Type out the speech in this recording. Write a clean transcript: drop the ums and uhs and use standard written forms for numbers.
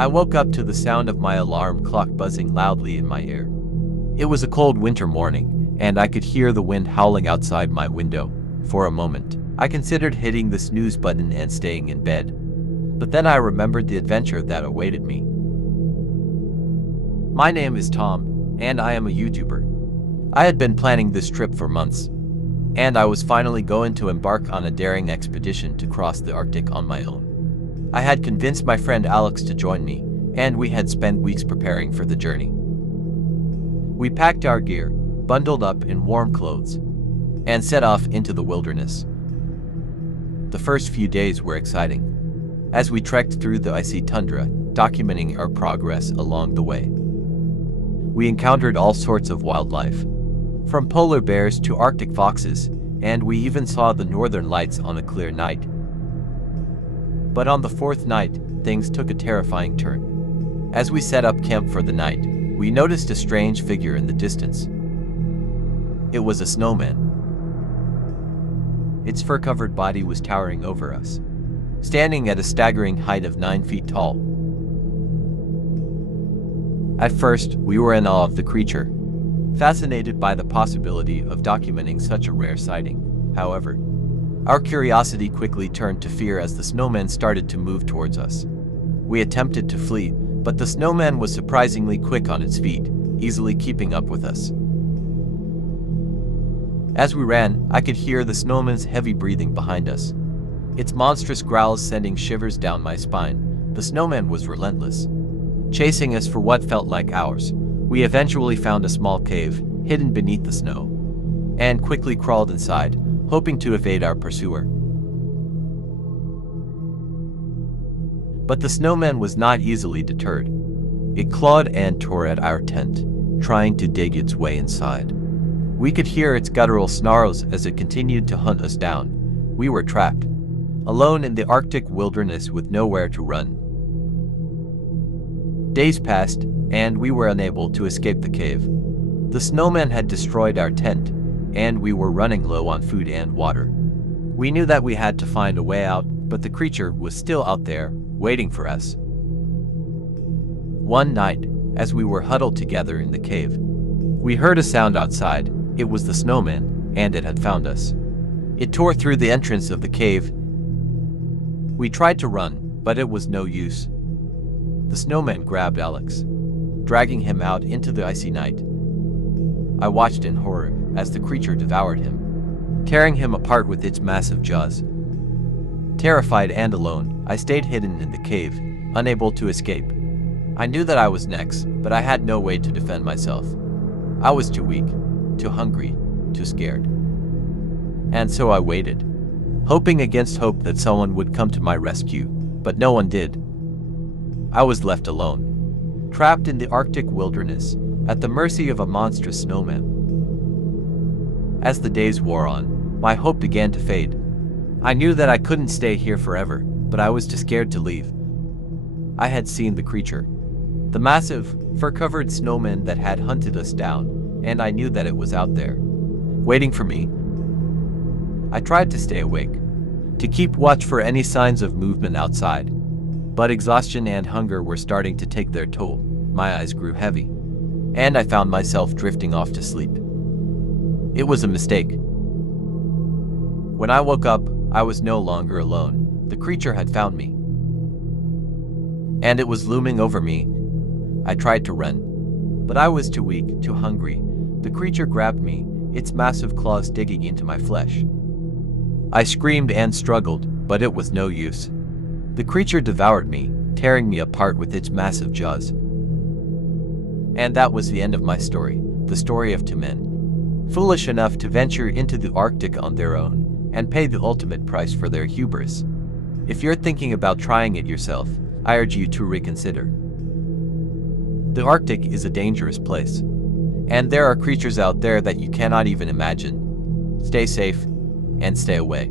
I woke up to the sound of my alarm clock buzzing loudly in my ear. It was a cold winter morning, and I could hear the wind howling outside my window. For a moment, I considered hitting the snooze button and staying in bed. But then I remembered the adventure that awaited me. My name is Tom, and I am a YouTuber. I had been planning this trip for months, and I was finally going to embark on a daring expedition to cross the Arctic on my own. I had convinced my friend Alex to join me, and we had spent weeks preparing for the journey. We packed our gear, bundled up in warm clothes, and set off into the wilderness. The first few days were exciting, as we trekked through the icy tundra, documenting our progress along the way. We encountered all sorts of wildlife, from polar bears to Arctic foxes, and we even saw the northern lights on a clear night. But on the fourth night, things took a terrifying turn. As we set up camp for the night, we noticed a strange figure in the distance. It was a snowman. Its fur-covered body was towering over us, standing at a staggering height of 9 feet tall. At first, we were in awe of the creature, fascinated by the possibility of documenting such a rare sighting. However, our curiosity quickly turned to fear as the snowman started to move towards us. We attempted to flee, but the snowman was surprisingly quick on its feet, easily keeping up with us. As we ran, I could hear the snowman's heavy breathing behind us, its monstrous growls sending shivers down my spine. The snowman was relentless, chasing us for what felt like hours. We eventually found a small cave, hidden beneath the snow, and quickly crawled inside, hoping to evade our pursuer. But the snowman was not easily deterred. It clawed and tore at our tent, trying to dig its way inside. We could hear its guttural snarls as it continued to hunt us down. We were trapped, alone in the Arctic wilderness with nowhere to run. Days passed, and we were unable to escape the cave. The snowman had destroyed our tent, and we were running low on food and water. We knew that we had to find a way out, but the creature was still out there, waiting for us. One night, as we were huddled together in the cave, we heard a sound outside. It was the snowman, and it had found us. It tore through the entrance of the cave. We tried to run, but it was no use. The snowman grabbed Alex, dragging him out into the icy night. I watched in horror as the creature devoured him, tearing him apart with its massive jaws. Terrified and alone, I stayed hidden in the cave, unable to escape. I knew that I was next, but I had no way to defend myself. I was too weak, too hungry, too scared. And so I waited, hoping against hope that someone would come to my rescue, but no one did. I was left alone, trapped in the Arctic wilderness, at the mercy of a monstrous snowman. As the days wore on, my hope began to fade. I knew that I couldn't stay here forever, but I was too scared to leave. I had seen the creature, the massive, fur-covered snowman that had hunted us down, and I knew that it was out there, waiting for me. I tried to stay awake, to keep watch for any signs of movement outside, but exhaustion and hunger were starting to take their toll. My eyes grew heavy, and I found myself drifting off to sleep. It was a mistake. When I woke up, I was no longer alone. The creature had found me, and it was looming over me. I tried to run, but I was too weak, too hungry. The creature grabbed me, its massive claws digging into my flesh. I screamed and struggled, but it was no use. The creature devoured me, tearing me apart with its massive jaws. And that was the end of my story, the story of two men, foolish enough to venture into the Arctic on their own, and pay the ultimate price for their hubris. If you're thinking about trying it yourself, I urge you to reconsider. The Arctic is a dangerous place, and there are creatures out there that you cannot even imagine. Stay safe, and stay away.